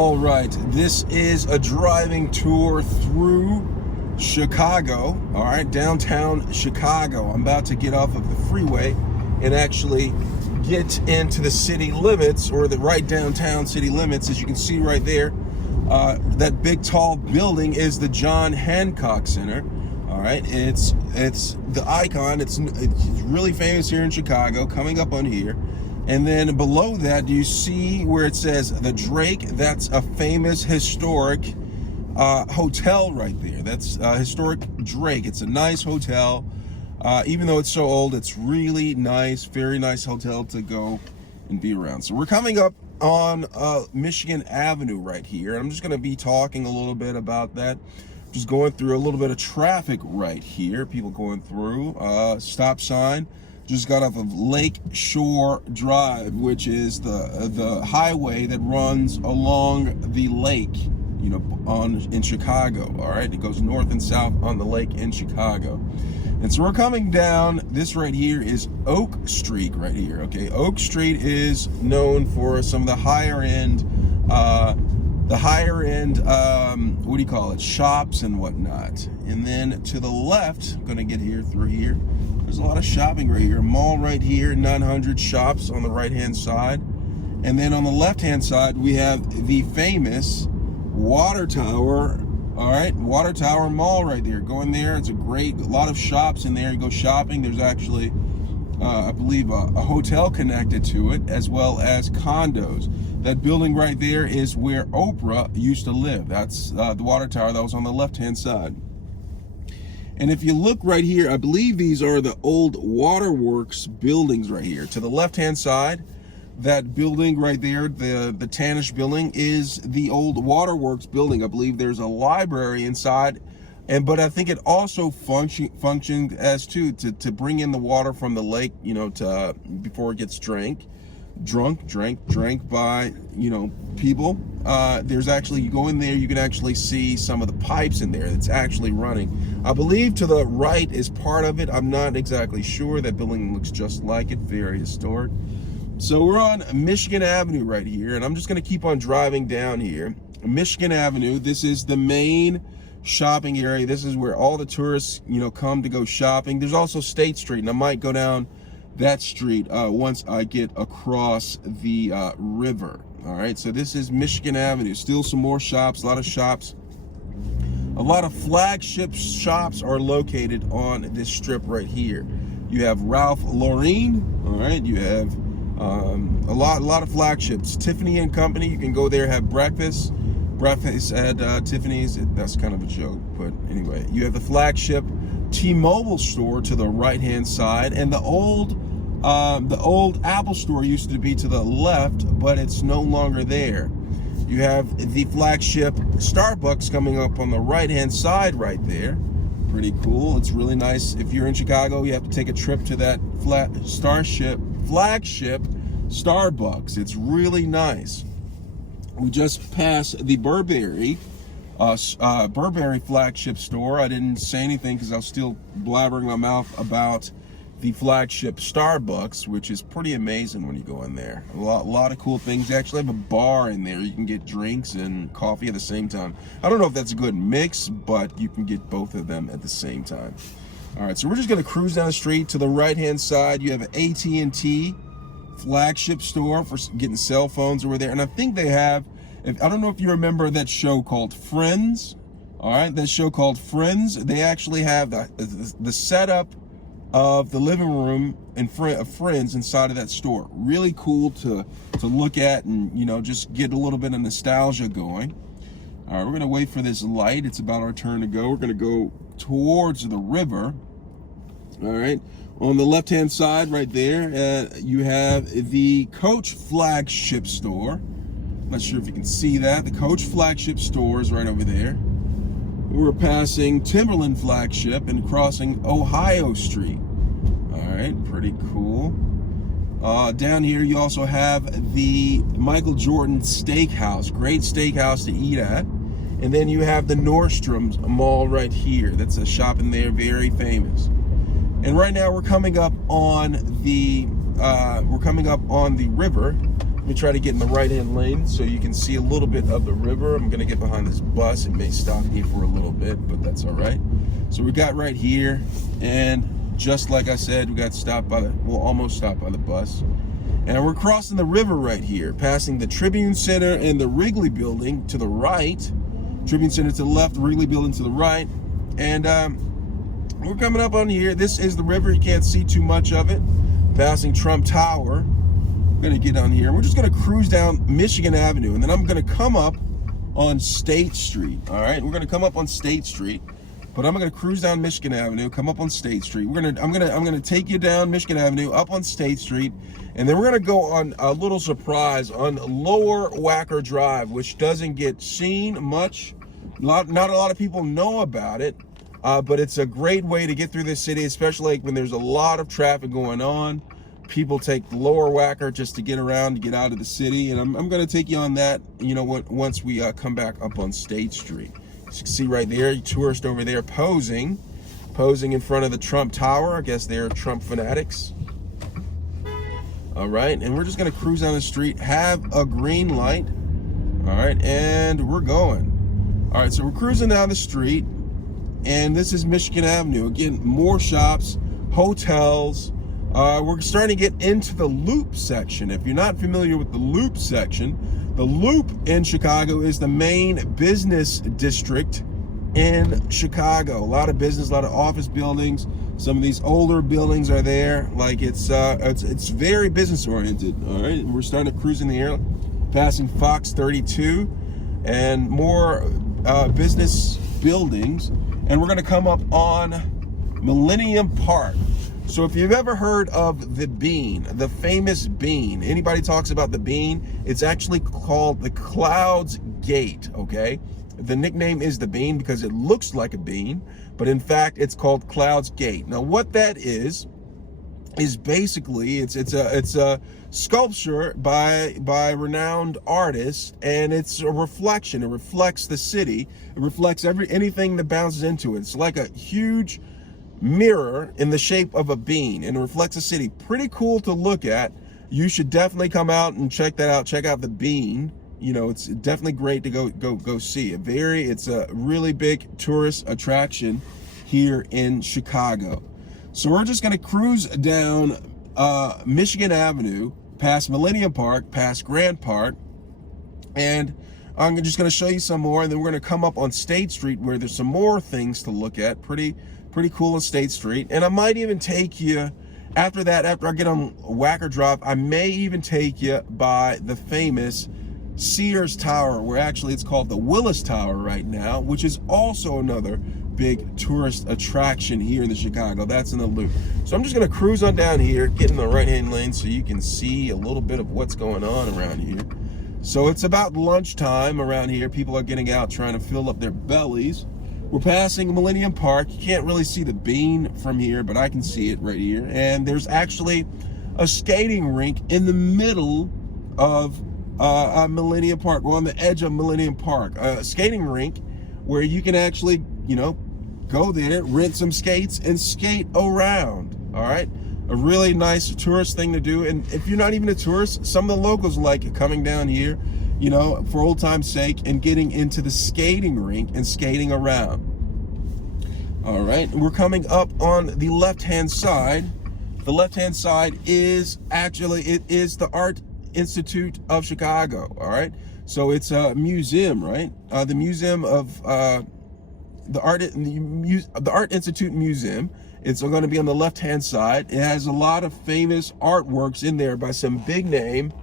All right, this is a driving tour through Chicago, all right, downtown Chicago. I'm about to get off of the freeway and actually get into the city limits, or the right downtown city limits. As you can see right there, that big tall building is the John Hancock Center. All right, it's the icon. It's really famous here in Chicago, coming up on here. And then below that, do you see where it says the Drake? That's a famous historic hotel right there. That's historic Drake. It's a nice hotel. Even though it's so old, it's really nice, very nice hotel to go and be around. So we're coming up on Michigan Avenue right here. I'm just going to be talking a little bit about that. Just going through a little bit of traffic right here. People going through. Stop sign. Just got off of Lakeshore Drive, which is the highway that runs along the lake, you know, in Chicago. All right, it goes north and south on the lake in Chicago. And so we're coming down. This right here is Oak Street right here. Okay, Oak Street is known for some of the higher end, what do you call it, shops and whatnot. And then to the left, I'm gonna get here through here. There's a lot of shopping right here. Mall right here, 900 shops on the right-hand side. And then on the left-hand side, we have the famous Water Tower. All right, Water Tower Mall right there. Go in there. It's a lot of shops in there. You go shopping. There's actually, I believe, a hotel connected to it, as well as condos. That building right there is where Oprah used to live. That's the Water Tower. That was on the left-hand side. And if you look right here, I believe these are the old waterworks buildings right here. To the left-hand side, that building right there, the tannish building, is the old waterworks building. I believe there's a library inside, but I think it also functioned as to bring in the water from the lake, you know, before it gets drank by, you know, people. There's actually, you go in there, you can actually see some of the pipes in there that's actually running. I believe to the right is part of it. I'm not exactly sure. That building looks just like it, very historic. So we're on Michigan Avenue right here, and I'm just gonna keep on driving down here. Michigan Avenue, this is the main shopping area. This is where all the tourists, you know, come to go shopping. There's also State Street, and I might go down that street once I get across the river. All right, so this is Michigan Avenue. Still some more shops, a lot of shops. A lot of flagship shops are located on this strip right here. You have Ralph Lauren, all right, you have a lot of flagships. Tiffany and Company, you can go there, have breakfast at Tiffany's. That's kind of a joke, but anyway, you have the flagship T-Mobile store to the right-hand side, and the old Apple store used to be to the left, but it's no longer there. You have the flagship Starbucks coming up on the right-hand side right there. Pretty cool. It's really nice. If you're in Chicago, you have to take a trip to that flagship Starbucks. It's really nice. We just passed the Burberry flagship store. I didn't say anything because I was still blabbering my mouth about the flagship Starbucks, which is pretty amazing when you go in there. A lot of cool things. They actually have a bar in there. You can get drinks and coffee at the same time. I don't know if that's a good mix, but you can get both of them at the same time. All right, so we're just gonna cruise down the street. To the right-hand side, you have an AT&T flagship store for getting cell phones over there. And I think they have, I don't know if you remember that show called Friends. All right, that show called Friends. They actually have the setup of the living room and Friends inside of that store. Really cool to look at, and, you know, just get a little bit of nostalgia going. All right, we're gonna wait for this light. It's about our turn to go. We're gonna go towards the river. All right, on the left-hand side right there, you have the Coach flagship store. Not sure if you can see that. The Coach flagship store is right over there. We're passing Timberland flagship and crossing Ohio Street. All right, pretty cool. Down here, you also have the Michael Jordan Steakhouse. Great steakhouse to eat at. And then you have the Nordstrom's Mall right here. That's a shop in there, very famous. And right now we're coming up on the river. Let me try to get in the right-hand lane so you can see a little bit of the river. I'm gonna get behind this bus. It may stop me for a little bit, but that's all right. So we got right here, and just like I said, we got stopped by almost stopped by the bus. And we're crossing the river right here, passing the Tribune Center and the Wrigley Building to the right. Tribune Center to the left, Wrigley Building to the right. And we're coming up on here. This is the river. You can't see too much of it. Passing Trump Tower. We're gonna get on here. We're just gonna cruise down Michigan Avenue, and then I'm gonna come up on State Street. All right, we're gonna come up on State Street, but I'm gonna cruise down Michigan Avenue, come up on State Street. I'm gonna take you down Michigan Avenue, up on State Street, and then we're gonna go on a little surprise on Lower Wacker Drive, which doesn't get seen much. Not a lot of people know about it, but it's a great way to get through this city, especially like when there's a lot of traffic going on. People take the Lower Wacker just to get around, to get out of the city, and I'm going to take you on that, you know, once we come back up on State Street. As you can see right there, tourist over there posing in front of the Trump Tower. I guess they're Trump fanatics. All right, and we're just going to cruise down the street, have a green light. All right, and we're going. All right, so we're cruising down the street, and this is Michigan Avenue. Again, more shops, hotels. We're starting to get into the Loop section. If you're not familiar with the Loop section, the Loop in Chicago is the main business district in Chicago. A lot of business, a lot of office buildings. Some of these older buildings are there. Like it's very business oriented. All right, and we're starting to cruise in the air, passing Fox 32 and more business buildings, and we're going to come up on Millennium Park. So if you've ever heard of the Bean, the famous Bean, anybody talks about the Bean, it's actually called the Clouds Gate, okay? The nickname is the Bean because it looks like a bean, but in fact it's called Clouds Gate. Now what that is basically it's a sculpture by renowned artists, and it's a reflection. It reflects the city. It reflects anything that bounces into it. It's like a huge mirror in the shape of a bean, and it reflects the city. Pretty cool to look at. You should definitely come out and check that out. Check out the Bean. You know, it's definitely great to go see it. It's a really big tourist attraction here in Chicago. So we're just going to cruise down Michigan Avenue, past Millennium Park, past Grant Park, and I'm just going to show you some more, and then we're going to come up on State Street where there's some more things to look at. Pretty cool on State Street. And I might even take you after that, after I get on Wacker Drive, I may even take you by the famous Sears Tower, where actually it's called the Willis Tower right now, which is also another big tourist attraction here in the Chicago. That's in the Loop. So I'm just going to cruise on down here, get in the right-hand lane so you can see a little bit of what's going on around here. So it's about lunchtime around here. People are getting out trying to fill up their bellies. We're passing Millennium Park. You can't really see the Bean from here, but I can see it right here. And there's actually a skating rink in the middle of Millennium Park, or on the edge of Millennium Park. A skating rink where you can actually, you know, go there, rent some skates, and skate around. All right? A really nice tourist thing to do. And if you're not even a tourist, some of the locals like coming down here, you know, for old time's sake, and getting into the skating rink and skating around. All right, we're coming up on the left-hand side. The left-hand side is actually, it is the Art Institute of Chicago. All right, so it's a museum, right? The Museum of the Art Institute Museum. It's going to be on the left-hand side. It has a lot of famous artworks in there by some big-name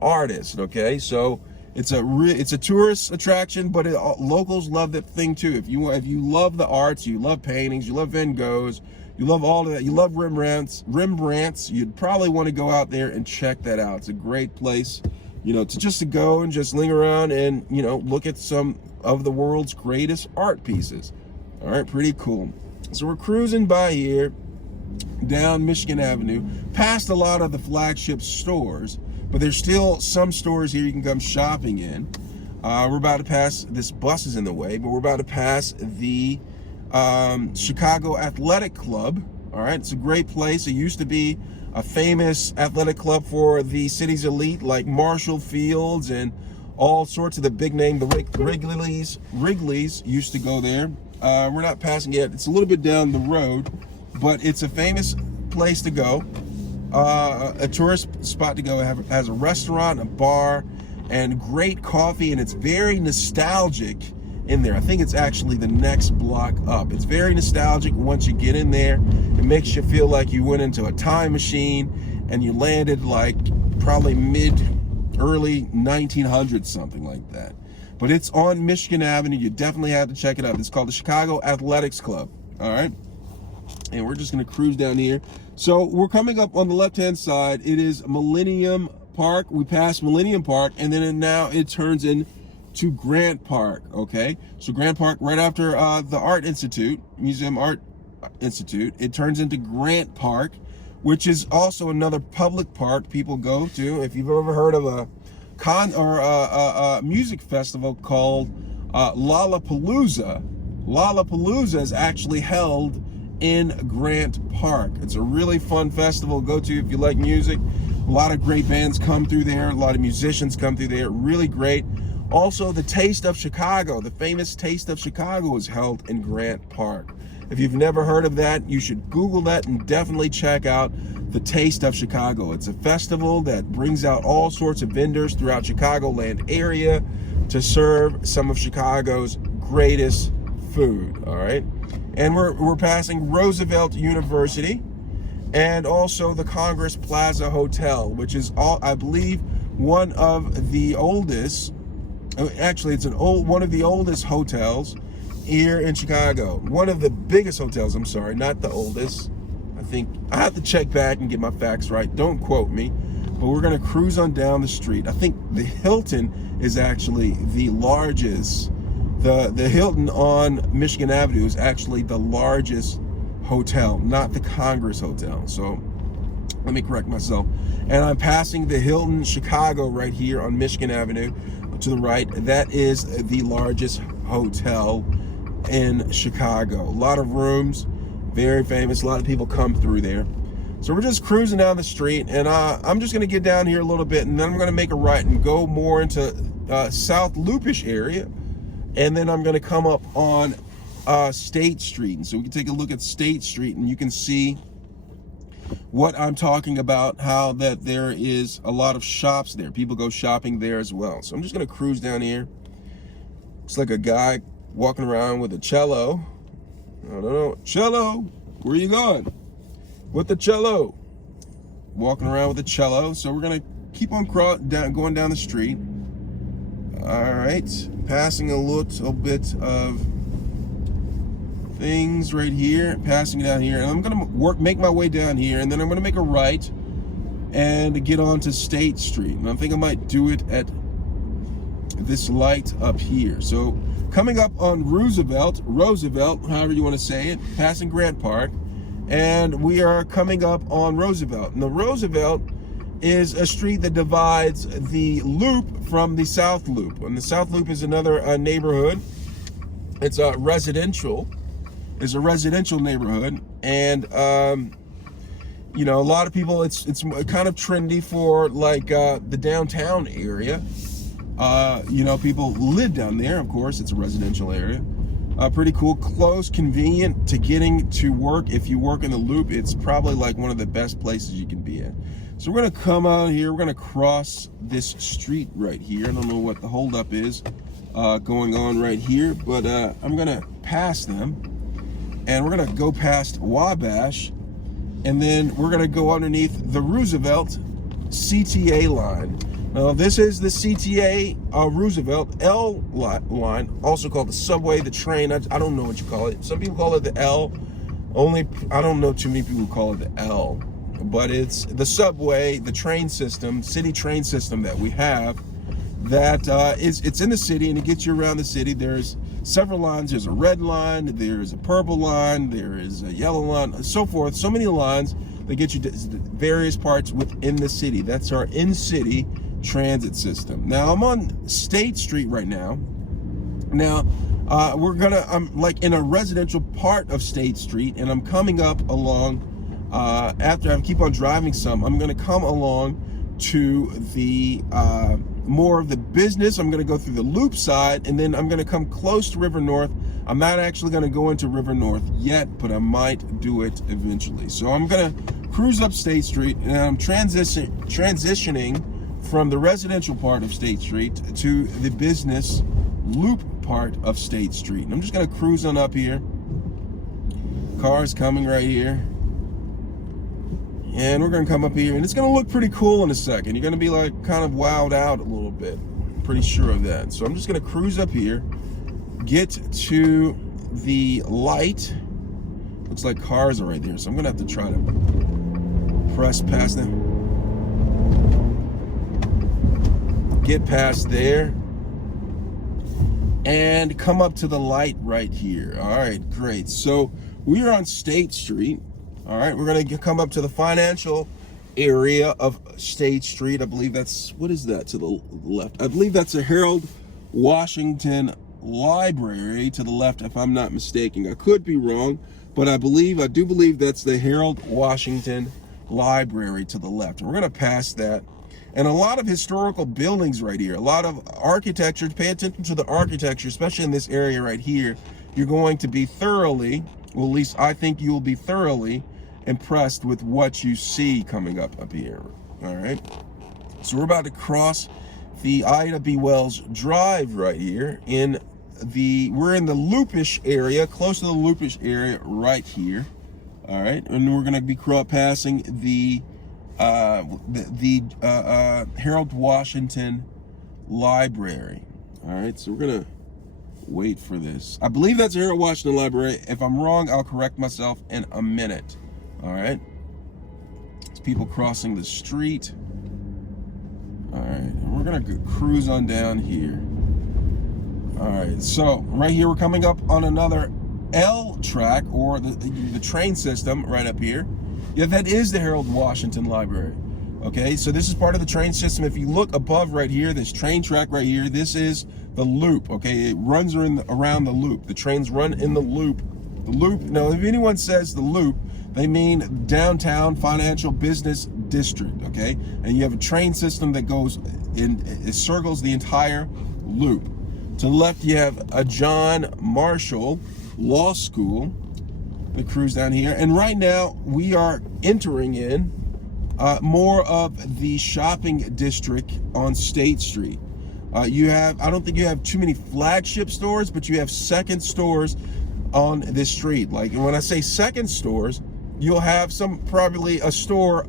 artists. Okay, so it's a tourist attraction, but locals love that thing too. If you love the arts, you love paintings, you love Van Goghs, you love all of that, you love Rembrandts, you'd probably want to go out there and check that out. It's a great place, you know, to go and just linger around and, you know, look at some of the world's greatest art pieces. All right, pretty cool. So we're cruising by here down Michigan Avenue, past a lot of the flagship stores, but there's still some stores here you can come shopping in. We're about to pass, this bus is in the way, but we're about to pass the Chicago Athletic Club. All right, it's a great place. It used to be a famous athletic club for the city's elite, like Marshall Fields and all sorts of the big name. The Wrigley's used to go there. We're not passing it. It's a little bit down the road, but it's a famous place to go. A tourist spot to go. Has a restaurant, a bar, and great coffee, and it's very nostalgic in there. I think it's actually the next block up. It's very nostalgic. Once you get in there, it makes you feel like you went into a time machine and you landed like probably early 1900s, something like that. But it's on Michigan Avenue. You definitely have to check it out. It's called the Chicago Athletics Club. All right, and we're just going to cruise down here. So we're coming up on the left-hand side. It is Millennium Park. We passed Millennium Park, and then now it turns into Grant Park. Okay, so Grant Park, right after the Art Institute, Museum Art Institute, it turns into Grant Park, which is also another public park people go to. If you've ever heard of a music festival called Lollapalooza, Lollapalooza is actually held in Grant Park. It's a really fun festival to go to if you like music. A lot of great bands come through there. A lot of musicians come through there. Really great. Also, the Taste of Chicago, the famous Taste of Chicago, is held in Grant Park. If you've never heard of that, you should Google that and definitely check out the Taste of Chicago. It's a festival that brings out all sorts of vendors throughout Chicagoland area to serve some of Chicago's greatest food. All right, and we're passing Roosevelt University and also the Congress Plaza Hotel, which is I believe one of the oldest. Actually, it's one of the oldest hotels here in Chicago. One of the biggest hotels, I'm sorry, not the oldest. I think I have to check back and get my facts right. Don't quote me. But we're gonna cruise on down the street. I think the Hilton is actually the largest. The Hilton on Michigan Avenue is actually the largest hotel, not the Congress Hotel. So let me correct myself. And I'm passing the Hilton Chicago right here on Michigan Avenue to the right. That is the largest hotel in Chicago. A lot of rooms, very famous. A lot of people come through there. So we're just cruising down the street, and I'm just gonna get down here a little bit, and then I'm gonna make a right and go more into South Loopish area, and then I'm gonna come up on State Street. And so we can take a look at State Street, and you can see what I'm talking about, how that there is a lot of shops there. People go shopping there as well. So I'm just gonna cruise down here. Looks like a guy walking around with a cello. I don't know, cello, where you going? With the cello. Walking around with a cello. So we're gonna keep on going down the street. All right, passing a little bit of things right here, passing down here, and I'm gonna make my way down here, and then I'm gonna make a right and get onto State Street. And I think I might do it at this light up here. So coming up on Roosevelt, however you want to say it, passing Grant Park, and we are coming up on Roosevelt. Now Roosevelt is a street that divides the Loop from the South Loop, and the South Loop is another neighborhood. It's a residential neighborhood, and you know, a lot of people, it's kind of trendy for like the downtown area. You know, people live down there. Of course, it's a residential area. Pretty cool, close, convenient to getting to work. If you work in the Loop, it's probably like one of the best places you can be at. So we're gonna come out here, we're gonna cross this street right here. I don't know what the holdup is going on right here, but I'm gonna pass them, and we're gonna go past Wabash, and then we're gonna go underneath the Roosevelt CTA line. Now this is the CTA Roosevelt L line, also called the subway, the train. I don't know what you call it. Some people call it the L. I don't know too many people who call it the L, but it's the subway, the train system, city train system that we have. That it's in the city, and it gets you around the city. There's several lines. There's a red line, there's a purple line, there is a yellow line, and so forth. So many lines that get you to various parts within the city. That's our in-city transit system. Now I'm on State Street right now. Now I'm like in a residential part of State Street, and I'm coming up along after I keep on driving some, I'm going to come along to the more of the business. I'm going to go through the loop side, and then I'm going to come close to River North. I'm not actually going to go into River North yet, but I might do it eventually. So I'm going to cruise up State Street, and I'm transitioning from the residential part of State Street to the business loop part of State Street. And I'm just going to cruise on up here. Cars coming right here. And we're going to come up here, and it's going to look pretty cool in a second. You're going to be like kind of wowed out a little bit. Pretty sure of that. So I'm just going to cruise up here, get to the light. Looks like cars are right there, so I'm going to have to try to press past them. Get past there and come up to the light right here. All right, great. So we are on State Street. All right, we're going to come up to the financial area of State Street. I believe that's, what is that to the left? I believe that's a Harold Washington Library to the left, if I'm not mistaken. I could be wrong, but I do believe that's the Harold Washington Library to the left. And we're going to pass that. And a lot of historical buildings right here, a lot of architecture. Pay attention to the architecture, especially in this area right here. You're going to be thoroughly, well, at least I think you will be thoroughly impressed with what you see coming up here. All right, so we're about to cross the Ida B. Wells Drive right here. We're in the loopish area, close to the loopish area right here. All right, and we're going to be passing the Harold Washington Library. All right, so we're gonna wait for this. I believe that's the Harold Washington Library. If I'm wrong, I'll correct myself in a minute. All right, it's people crossing the street. All right, and we're gonna cruise on down here. All right, so right here we're coming up on another L track, or the train system right up here. Yeah, that is the Harold Washington Library. Okay, so this is part of the train system. If you look above right here, this train track right here, this is the loop. Okay, it runs around the loop. The trains run in the loop. The loop, now if anyone says the loop, they mean downtown financial business district. Okay, and you have a train system that goes in, it circles the entire loop. To the left, you have a John Marshall Law School. The cruise down here, and right now we are entering in more of the shopping district on State Street. I don't think you have too many flagship stores, but you have second stores on this street. Like, when I say second stores, you'll have probably a store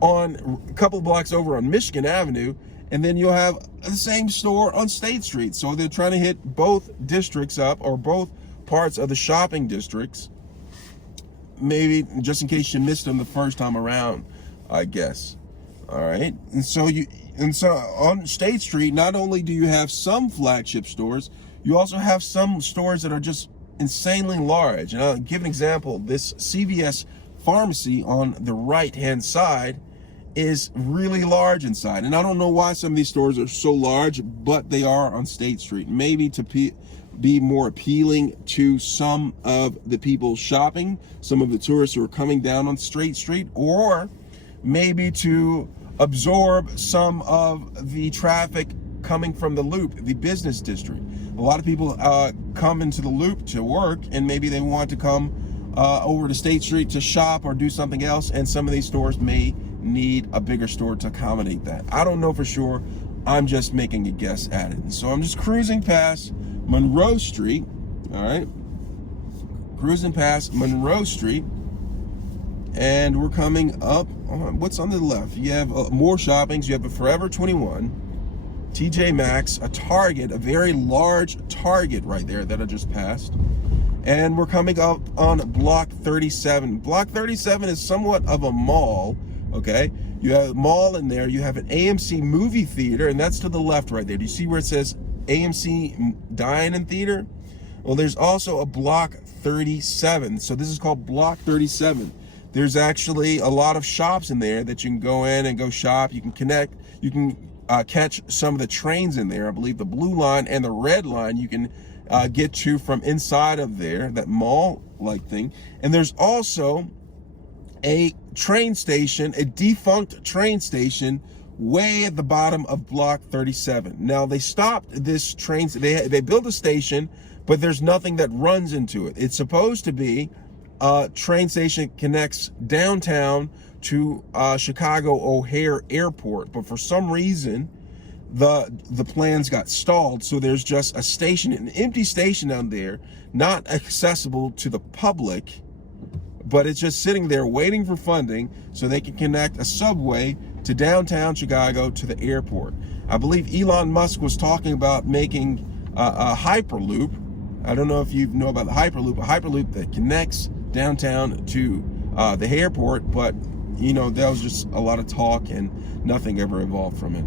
on a couple blocks over on Michigan Avenue, and then you'll have the same store on State Street. So they're trying to hit both districts up, or both parts of the shopping districts. Maybe just in case you missed them the first time around, I guess. All right, and so on State Street, not only do you have some flagship stores, you also have some stores that are just insanely large. And I'll give an example. This CVS pharmacy on the right-hand side is really large inside, and I don't know why some of these stores are so large, but they are on State Street. Maybe to be more appealing to some of the people shopping, some of the tourists who are coming down on State Street, or maybe to absorb some of the traffic coming from the loop, the business district. A lot of people come into the loop to work, and maybe they want to come over to State Street to shop or do something else, and some of these stores may need a bigger store to accommodate that. I don't know for sure. I'm just making a guess at it. So I'm just cruising past Monroe Street. All right, cruising past Monroe Street, and we're coming up on what's on the left. You have more shoppings. You have a Forever 21, TJ Maxx, a Target, a very large Target right there that I just passed. And we're coming up on Block 37. Block 37 is somewhat of a mall. Okay, you have a mall in there. You have an AMC movie theater, and that's to the left right there. Do you see where it says AMC Dine-In Theater? Well, there's also a Block 37. So this is called Block 37. There's actually a lot of shops in there that you can go in and go shop. You can connect. You can catch some of the trains in there. I believe the blue line and the red line you can get to from inside of there, that mall-like thing. And there's also a train station, a defunct train station, way at the bottom of block 37. Now they stopped this train, they built a station, but there's nothing that runs into it. It's supposed to be a train station connects downtown to Chicago O'Hare Airport, but for some reason the plans got stalled, so there's just a station, an empty station down there, not accessible to the public, but it's just sitting there waiting for funding so they can connect a subway to downtown Chicago to the airport. I believe Elon Musk was talking about making a Hyperloop. I don't know if you know about the Hyperloop, a Hyperloop that connects downtown to the airport, but you know, that was just a lot of talk and nothing ever evolved from it.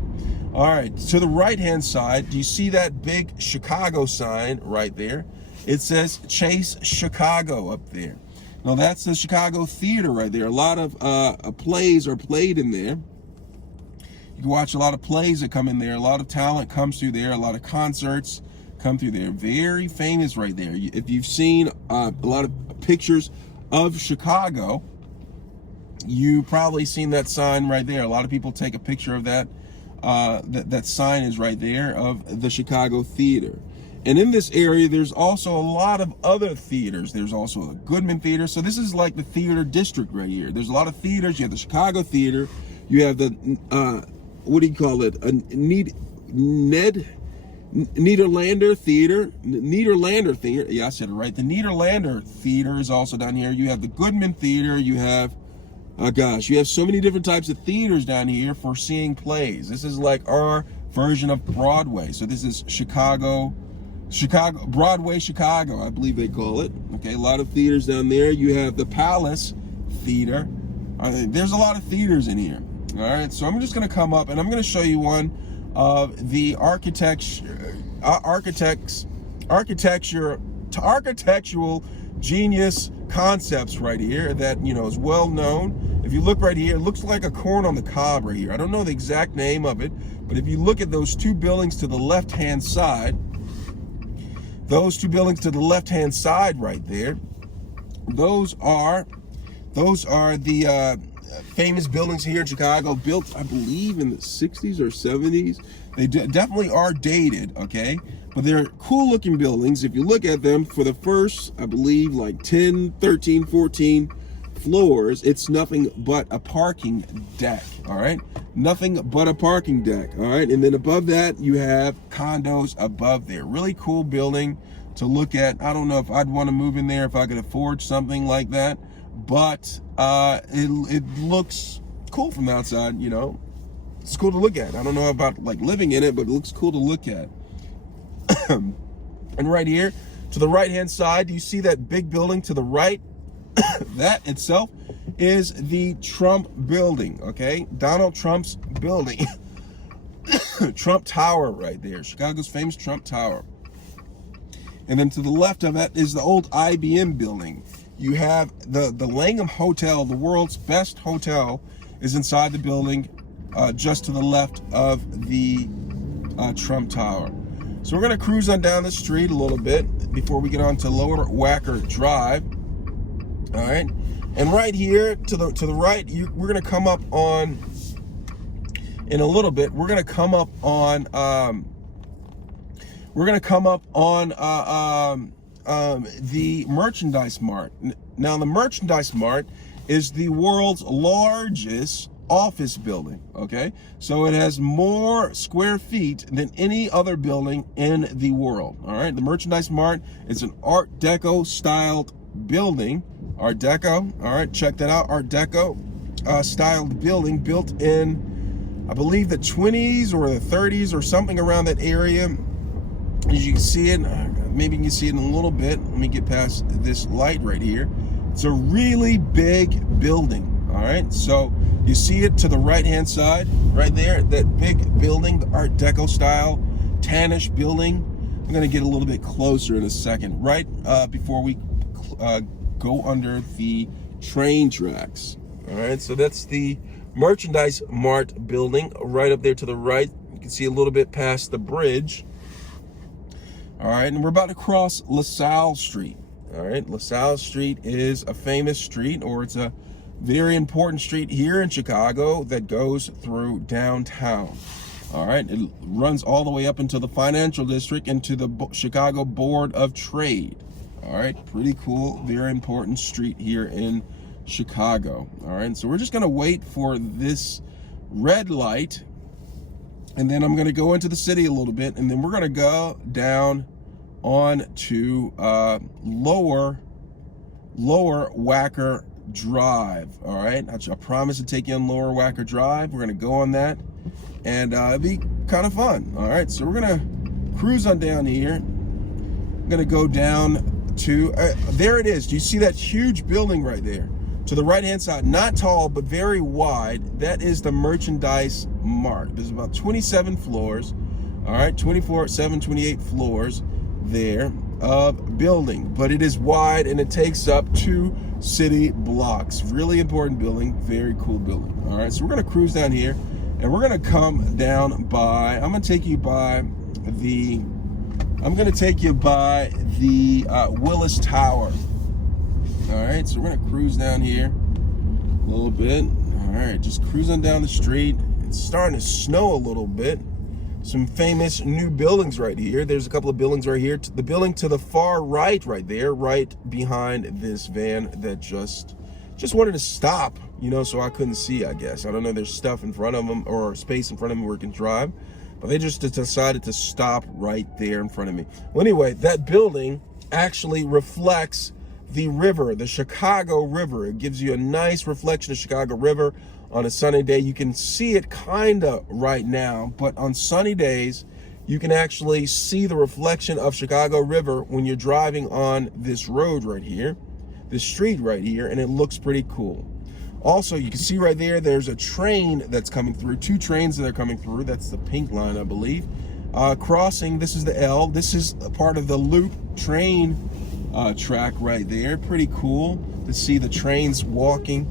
All right, to the right-hand side, do you see that big Chicago sign right there? It says Chase Chicago up there. Now that's the Chicago Theater right there. A lot of plays are played in there. You can watch a lot of plays that come in there. A lot of talent comes through there. A lot of concerts come through there. Very famous right there. If you've seen a lot of pictures of Chicago, you probably seen that sign right there. A lot of people take a picture of that. That sign is right there of the Chicago Theater. And in this area, there's also a lot of other theaters. There's also a Goodman Theater. So this is like the theater district right here. There's a lot of theaters. You have the Chicago Theater. You have the, what do you call it? Nederlander Theater. Nederlander Theater. Yeah, I said it right. The Nederlander Theater is also down here. You have the Goodman Theater. You have, gosh, you have so many different types of theaters down here for seeing plays. This is like our version of Broadway. So this is Broadway Chicago, I believe they call it. Okay, a lot of theaters down there. You have the Palace Theater. There's a lot of theaters in here. All right, so I'm just going to come up and I'm going to show you one of the architectural genius concepts right here that, you know, is well known. If you look right here, it looks like a corn on the cob right here. I don't know the exact name of it, but if you look at those two buildings to the left-hand side, right there, those are the famous buildings here in Chicago, built, I believe, in the 60s or 70s. They definitely are dated, okay? But they're cool looking buildings. If you look at them for the first, I believe, like 10, 13, 14 floors, it's nothing but a parking deck, all right? Nothing but a parking deck, all right? And then above that, you have condos above there. Really cool building to look at. I don't know if I'd want to move in there if I could afford something like that, but it looks cool from the outside, you know? It's cool to look at. I don't know about like living in it, but it looks cool to look at. And right here, to the right-hand side, do you see that big building to the right? That itself is the Trump building, okay? Donald Trump's building. Trump Tower right there, Chicago's famous Trump Tower. And then to the left of that is the old IBM building. You have the Langham Hotel, the world's best hotel, is inside the building, just to the left of the Trump Tower. So we're gonna cruise on down the street a little bit before we get on to Lower Wacker Drive. All right, and right here to the right, we're gonna come up on, in a little bit, we're gonna come up on the Merchandise Mart. Now the Merchandise Mart is the world's largest office building, okay? So it has more square feet than any other building in the world, all right? The Merchandise Mart is an Art Deco styled building. Art Deco, all right, check that out. Art Deco styled building, built in, I believe, the 20s or the 30s or something around that area. As you can see it, maybe you can see it in a little bit. Let me get past this light right here. It's a really big building, all right? So you see it to the right-hand side, right there, that big building, the Art Deco style, tannish building. I'm gonna get a little bit closer in a second, right before we go under the train tracks. All right, so that's the Merchandise Mart building right up there to the right. You can see a little bit past the bridge. All right, and we're about to cross LaSalle Street. All right, LaSalle Street is a famous street, or it's a Very important street here in Chicago that goes through downtown. All right, it runs all the way up into the financial district, into the Chicago Board of Trade. All right, pretty cool, very important street here in Chicago. All right, so we're just gonna wait for this red light, and then I'm gonna go into the city a little bit, and then we're gonna go down on to lower Wacker Drive. All right, I promise to take you on lower Wacker Drive. We're gonna go on that, and it'll be kind of fun. All right, so we're gonna cruise on down here. I'm gonna go down to there it is. Do you see that huge building right there to the right hand side? Not tall but very wide. That is the Merchandise Mart. There's about 27 floors. All right, 28 floors there of building, but it is wide and it takes up 2 city blocks. Really important building, very cool building. All right, so we're gonna cruise down here, and we're gonna come down by, I'm gonna take you by the Willis Tower. All right, so we're gonna cruise down here a little bit. All right, just cruising down the street. It's starting to snow a little bit. Some famous new buildings right here. There's a couple of buildings right here. The building to the far right, right there, right behind this van that just wanted to stop, you know, so I couldn't see, I guess. I don't know, there's stuff in front of them or space in front of them where it can drive, but they just decided to stop right there in front of me. Well, anyway, that building actually reflects the river, the Chicago River. It gives you a nice reflection of Chicago River on a sunny day. You can see it kind of right now, but on sunny days, you can actually see the reflection of Chicago River when you're driving on this road right here, this street right here, and it looks pretty cool. Also, you can see right there, there's a train that's coming through, 2 trains that are coming through. That's the pink line, I believe. Crossing, this is the L. This is a part of the loop train track right there. Pretty cool to see the trains walking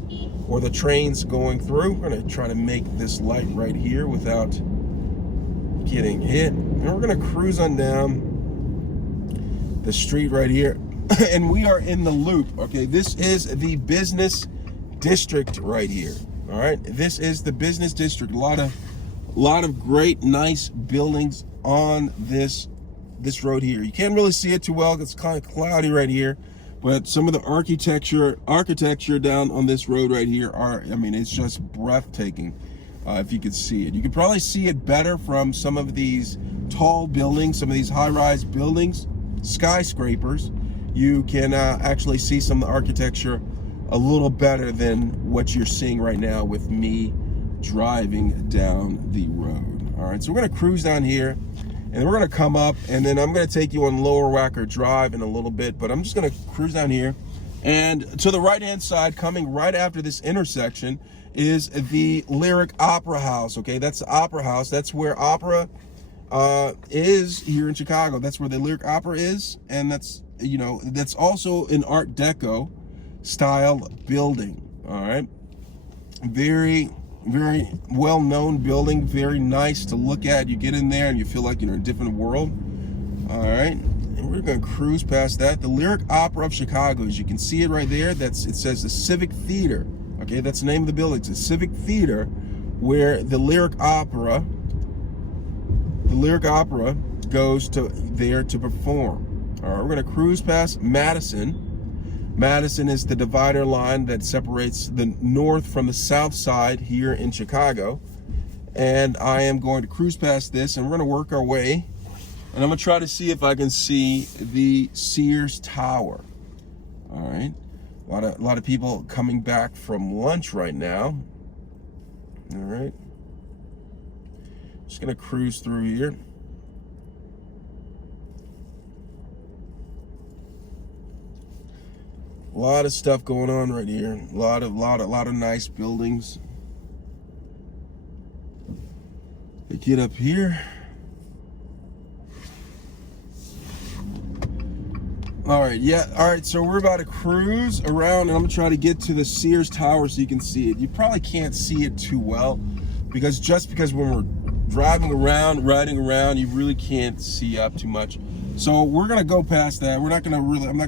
or the trains going through. We're gonna try to make this light right here without getting hit. And we're gonna cruise on down the street right here. And we are in the loop, okay? This is the business district right here, all right? This is the business district. A lot of great, nice buildings on this road here. You can't really see it too well. It's kind of cloudy right here, but some of the architecture down on this road right here I mean, it's just breathtaking. If you could see it, you could probably see it better from some of these tall buildings, some of these high-rise buildings, skyscrapers. You can actually see some of the architecture a little better than what you're seeing right now with me driving down the road. All right, so we're gonna cruise down here, and we're gonna come up, and then I'm gonna take you on Lower Wacker Drive in a little bit, but I'm just gonna cruise down here. And to the right-hand side, coming right after this intersection, is the Lyric Opera House, okay? That's the Opera House. That's where opera is here in Chicago. That's where the Lyric Opera is, and that's, you know, that's also an Art Deco style building, all right? Very well-known building, very nice to look at. You get in there and you feel like you're in a different world. All right, and we're gonna cruise past that. The Lyric Opera of Chicago, as you can see it right there, it says the Civic Theater. Okay, that's the name of the building. It's a Civic Theater where the Lyric Opera goes to there to perform. All right, we're gonna cruise past Madison. Madison is the divider line that separates the north from the south side here in Chicago. And I am going to cruise past this, and we're gonna work our way. And I'm gonna try to see if I can see the Sears Tower. All right, a lot of people coming back from lunch right now. All right, just gonna cruise through here. A lot of stuff going on right here. A lot of nice buildings. They get up here. All right, yeah, all right, so we're about to cruise around, and I'm gonna try to get to the Sears Tower so you can see it. You probably can't see it too well because when we're riding around, you really can't see up too much. So we're gonna go past that. I'm not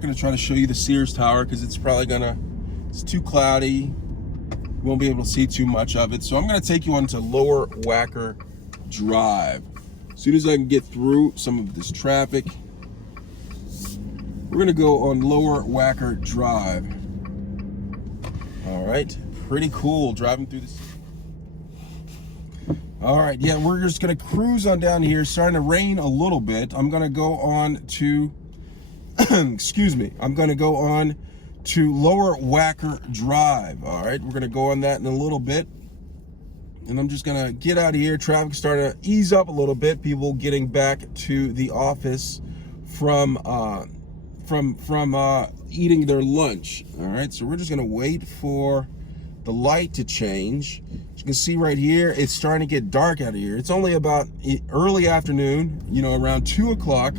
gonna try to show you the Sears Tower because it's too cloudy. You won't be able to see too much of it. So I'm going to take you onto Lower Wacker Drive. As soon as I can get through some of this traffic, we're going to go on Lower Wacker Drive. All right, pretty cool driving through this. All right, yeah, we're just going to cruise on down here. It's starting to rain a little bit. I'm going to go on to, excuse me, I'm going to go on to Lower Wacker Drive. All right, we're going to go on that in a little bit. And I'm just going to get out of here. Traffic's starting to ease up a little bit. People getting back to the office from eating their lunch. All right, so we're just going to wait for the light to change. As you can see right here, it's starting to get dark out of here. It's only about early afternoon, you know, around 2 o'clock.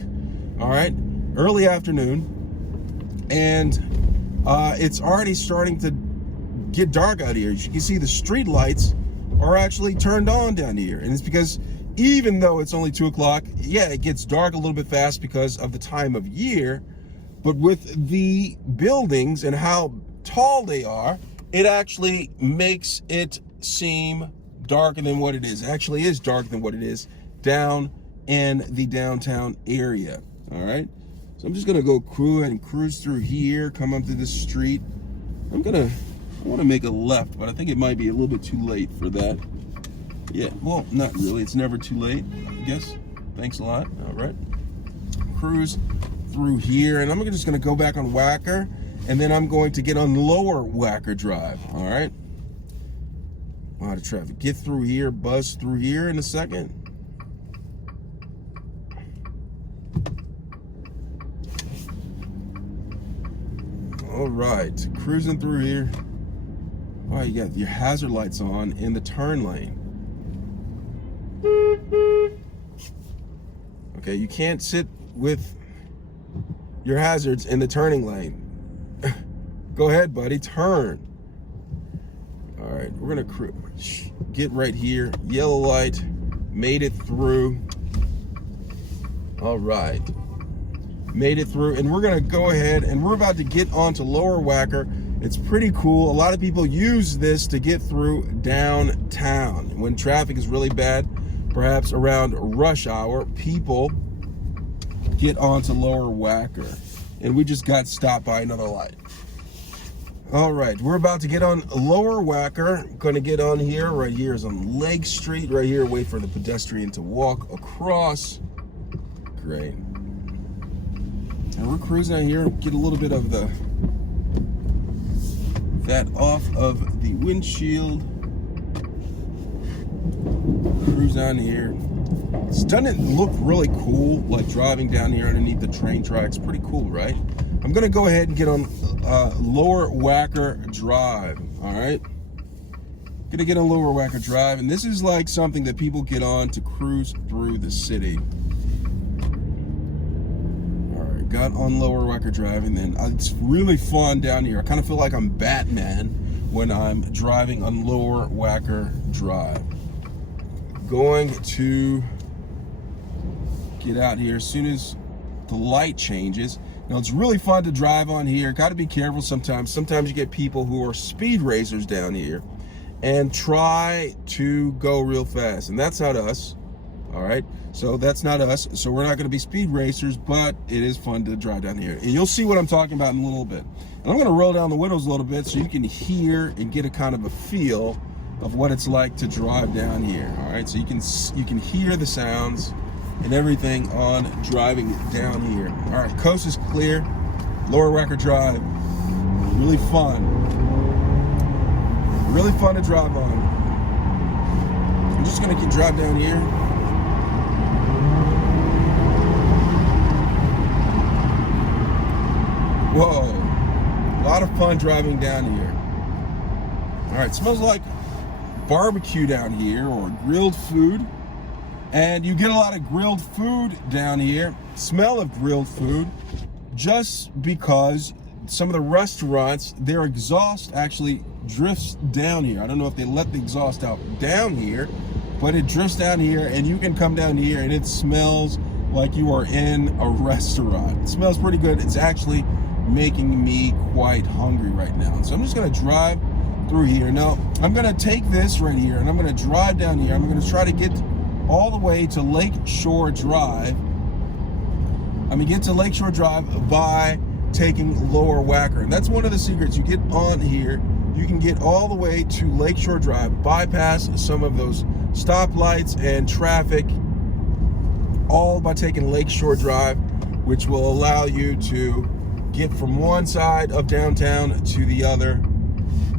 All right, early afternoon. And it's already starting to get dark out here. As you can see, the street lights are actually turned on down here. And it's because even though it's only 2 o'clock, yeah, it gets dark a little bit fast because of the time of year. But with the buildings and how tall they are, it actually makes it seem darker than what it is. It actually is darker than what it is down in the downtown area. All right. So I'm just gonna go cruise through here, come up to this street. I want to make a left, but I think it might be a little bit too late for that. Yeah, well, not really. It's never too late, I guess. Thanks a lot. All right. Cruise through here, and I'm just going to go back on Wacker, and then I'm going to get on Lower Wacker Drive. All right. A lot of traffic. Get through here, buzz through here in a second. All right, cruising through here. Oh, you got your hazard lights on in the turn lane. Okay, you can't sit with your hazards in the turning lane. Go ahead, buddy, turn. All right, we're gonna get right here. Yellow light, made it through. All right, made it through, and we're gonna go ahead and we're about to get onto Lower Wacker. It's pretty cool. A lot of people use this to get through downtown when traffic is really bad, perhaps around rush hour. People get onto Lower Wacker, and we just got stopped by another light. All right, we're about to get on Lower Wacker. Gonna get on here. Right here is on Lake Street. Right here, wait for the pedestrian to walk across. Great. And we're cruising out here. Get a little bit of that off of the windshield. Cruise down here. Doesn't it look really cool, like driving down here underneath the train tracks? Pretty cool, right? I'm gonna go ahead and get on Lower Wacker Drive. All right, gonna get on Lower Wacker Drive, and this is like something that people get on to cruise through the city. All right, got on Lower Wacker Drive, and then it's really fun down here. I kind of feel like I'm Batman when I'm driving on Lower Wacker Drive. Going to get out here as soon as the light changes. Now, it's really fun to drive on here. Got to be careful sometimes. Sometimes you get people who are speed racers down here and try to go real fast, and that's not us. All right, so that's not us. So we're not going to be speed racers, but it is fun to drive down here, and you'll see what I'm talking about in a little bit. And I'm going to roll down the windows a little bit so you can hear and get a kind of a feel of what it's like to drive down here. All right, so you can hear the sounds and everything on driving down here. All right, coast is clear. Lower Wacker Drive, really fun to drive on. I'm just gonna drive down here. Whoa, a lot of fun driving down here. All right, smells like barbecue down here, or grilled food. And you get a lot of grilled food down here, smell of grilled food, just because some of the restaurants, their exhaust actually drifts down here. I don't know if they let the exhaust out down here, but it drifts down here, and you can come down here and it smells like you are in a restaurant. It smells pretty good. It's actually making me quite hungry right now. So I'm just gonna drive through here. Now, I'm gonna take this right here and I'm gonna drive down here. I'm gonna try to get all the way to Lakeshore Drive. I'm gonna get to Lakeshore Drive by taking Lower Wacker. And that's one of the secrets. You get on here, you can get all the way to Lakeshore Drive, bypass some of those stoplights and traffic, all by taking Lakeshore Drive, which will allow you to get from one side of downtown to the other.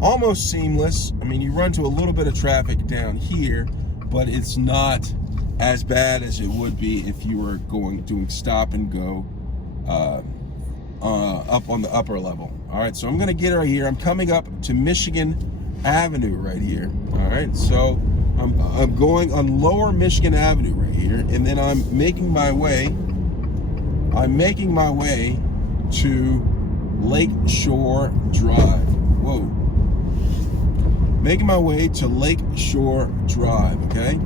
Almost seamless. I mean, you run to a little bit of traffic down here, but it's not as bad as it would be if you were doing stop and go up on the upper level. All right, so I'm gonna get right here. I'm coming up to Michigan Avenue right here. All right, so I'm going on Lower Michigan Avenue right here, and then I'm making my way to Lakeshore Drive. Whoa. Making my way to Lakeshore Drive, okay?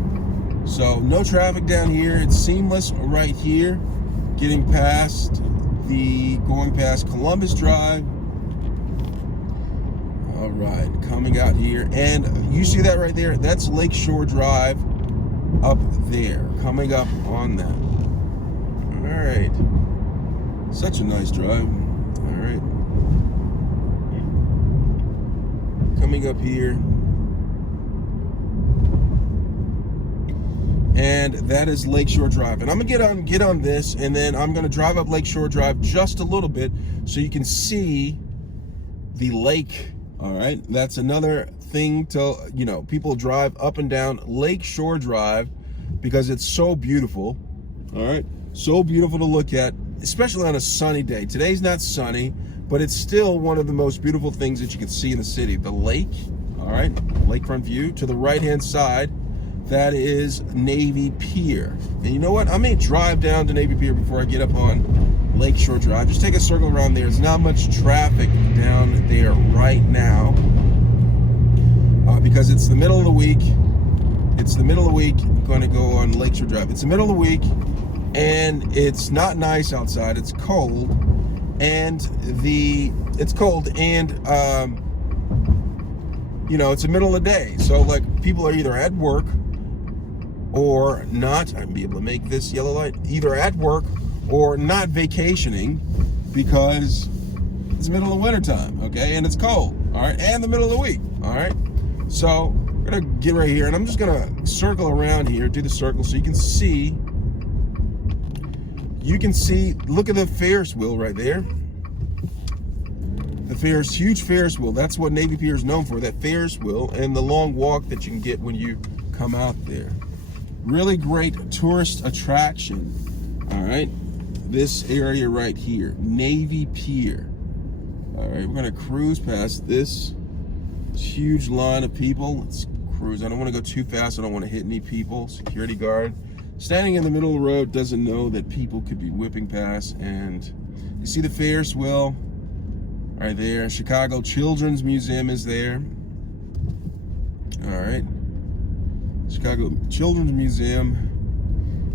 So no traffic down here. It's seamless right here. Going past Columbus Drive. All right, coming out here. And you see that right there? That's Lakeshore Drive up there. Coming up on that. All right. Such a nice drive. All right. Coming up here. And that is Lakeshore Drive. And I'm gonna get on this, and then I'm gonna drive up Lakeshore Drive just a little bit so you can see the lake. All right, that's another thing to, people drive up and down Lakeshore Drive because it's so beautiful. All right, so beautiful to look at, especially on a sunny day. Today's not sunny, but it's still one of the most beautiful things that you can see in the city. The lake, all right, lakefront view. To the right-hand side, that is Navy Pier. And you know what? I may drive down to Navy Pier before I get up on Lakeshore Drive. Just take a circle around there. There's not much traffic down there right now because it's the middle of the week. It's the middle of the week. I'm going to go on Lakeshore Drive. It's the middle of the week, and it's not nice outside. It's cold, and it's the middle of the day. So like people are either at work or not. I'd be able to make this yellow light. Either at work or not vacationing because it's the middle of winter time, okay? And it's cold, all right? And the middle of the week, all right? So we're gonna get right here, and I'm just gonna circle around here, do the circle so you can see, look at the Ferris wheel right there. The huge Ferris wheel. That's what Navy Pier is known for, that Ferris wheel and the long walk that you can get when you come out there. Really great tourist attraction, all right? This area right here, Navy Pier. All right, we're gonna cruise past this huge line of people. Let's cruise. I don't wanna go too fast. I don't wanna hit any people. Security guard standing in the middle of the road doesn't know that people could be whipping past. And you see the Ferris wheel right there. Chicago Children's Museum is there. All right, Chicago Children's Museum.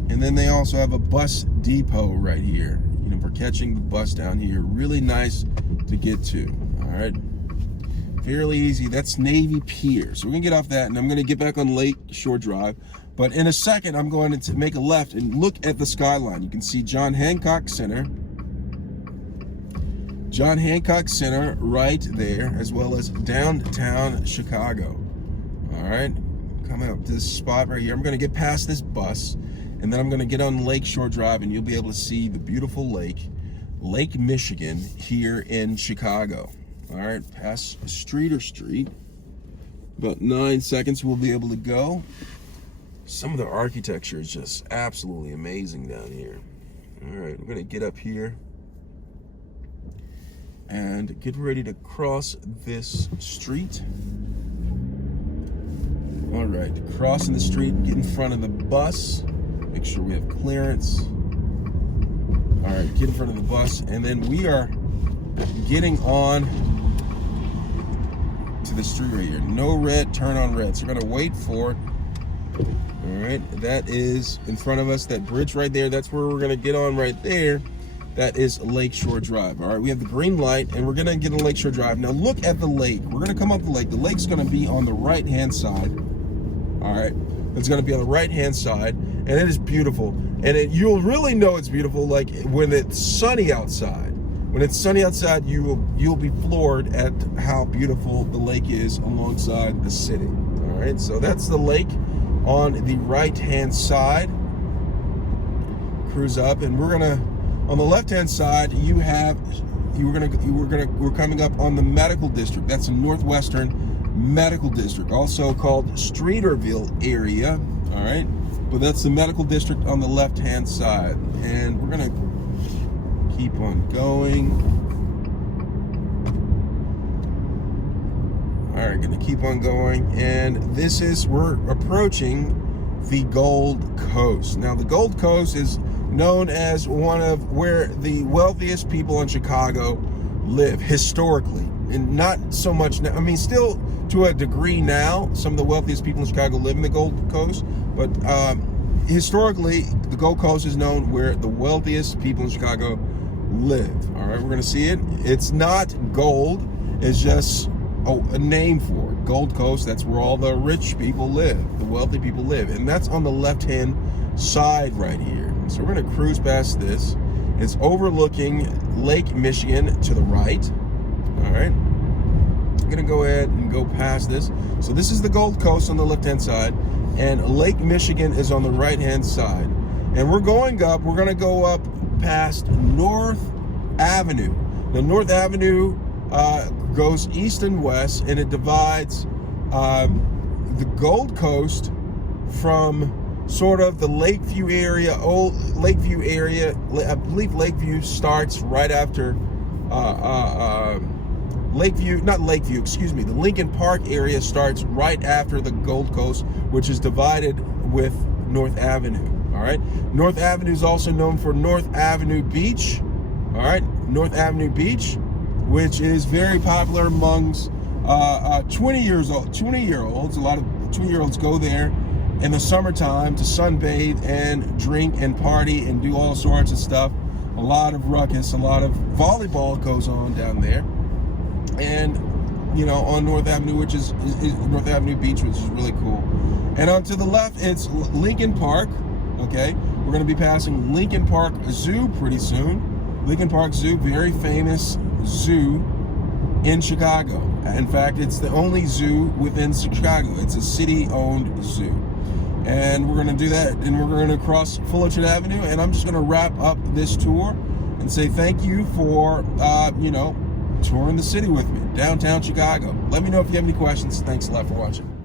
And then they also have a bus depot right here, for catching the bus down here. Really nice to get to, all right? Fairly easy. That's Navy Pier. So we're gonna get off that, and I'm gonna get back on Lakeshore Drive. But in a second, I'm going to make a left and look at the skyline. You can see John Hancock Center right there, as well as downtown Chicago. All right, coming up to this spot right here. I'm gonna get past this bus, and then I'm gonna get on Lakeshore Drive, and you'll be able to see the beautiful Lake Michigan here in Chicago. All right, past Streeter Street. About 9 seconds we'll be able to go. Some of the architecture is just absolutely amazing down here. All right, we're gonna get up here and get ready to cross this street. All right, crossing the street, get in front of the bus. Make sure we have clearance. All right, get in front of the bus, and then we are getting on to the street right here. No red, turn on red. So we're gonna wait for it. All right, that is in front of us, that bridge right there. That's where we're gonna get on right there. that is Lakeshore Drive. All right, we have the green light, and we're gonna get on Lakeshore Drive. Now look at the lake. We're gonna come up the lake. The lake's gonna be on the right-hand side. All right, it's gonna be on the right-hand side, and it is beautiful. And you'll really know it's beautiful like when it's sunny outside. When it's sunny outside, you'll be floored at how beautiful the lake is alongside the city. All right, so that's the lake on the right-hand side. Cruise up, and we're gonna, on the left-hand side, we're coming up on the medical district. That's the Northwestern Medical District, also called Streeterville area. All right, but that's the medical district on the left-hand side, and we're gonna keep on going. All right, gonna keep on going, and we're approaching the Gold Coast. Now, the Gold Coast is known as one of where the wealthiest people in Chicago live historically, and not so much now. I mean, still to a degree now, some of the wealthiest people in Chicago live in the Gold Coast, but historically, the Gold Coast is known where the wealthiest people in Chicago live. All right, we're gonna see it. It's not gold, it's just a name for it. Gold Coast, that's where all the rich people live, the wealthy people live, and that's on the left-hand side right here. So we're gonna cruise past this. It's overlooking Lake Michigan to the right. All right, I'm gonna go ahead and go past this. So this is the Gold Coast on the left-hand side, and Lake Michigan is on the right-hand side. And we're going up, we're gonna go up past North Avenue. Now, North Avenue goes east and west, and it divides the Gold Coast from sort of the Lakeview area, old Lakeview area. I believe Lakeview starts right after Lakeview, not Lakeview, excuse me. The Lincoln Park area starts right after the Gold Coast, which is divided with North Avenue. All right, North Avenue is also known for North Avenue Beach. All right, North Avenue Beach, which is very popular amongst 20-year-olds. A lot of 20-year-olds go there in the summertime to sunbathe and drink and party and do all sorts of stuff. A lot of ruckus, a lot of volleyball goes on down there. And, you know, on North Avenue, which is North Avenue Beach, which is really cool. And on to the left, it's Lincoln Park. Okay, we're going to be passing Lincoln Park Zoo pretty soon. Lincoln Park Zoo, very famous zoo in Chicago. In fact, it's the only zoo within Chicago. It's a city-owned zoo. And we're going to do that, and we're going to cross Fullerton Avenue, and I'm just going to wrap up this tour and say thank you for, touring the city with me, downtown Chicago. Let me know if you have any questions. Thanks a lot for watching.